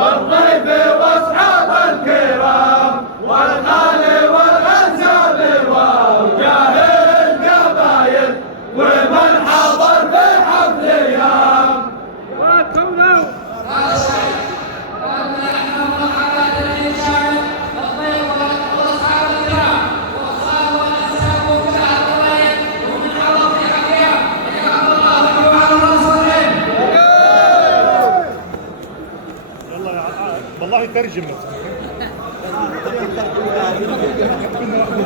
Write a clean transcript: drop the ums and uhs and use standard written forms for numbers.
والضيف واصحاب الكرام والخال والانساب ووجاه القبايل ومن حضر في حفل ايام. والله يترجم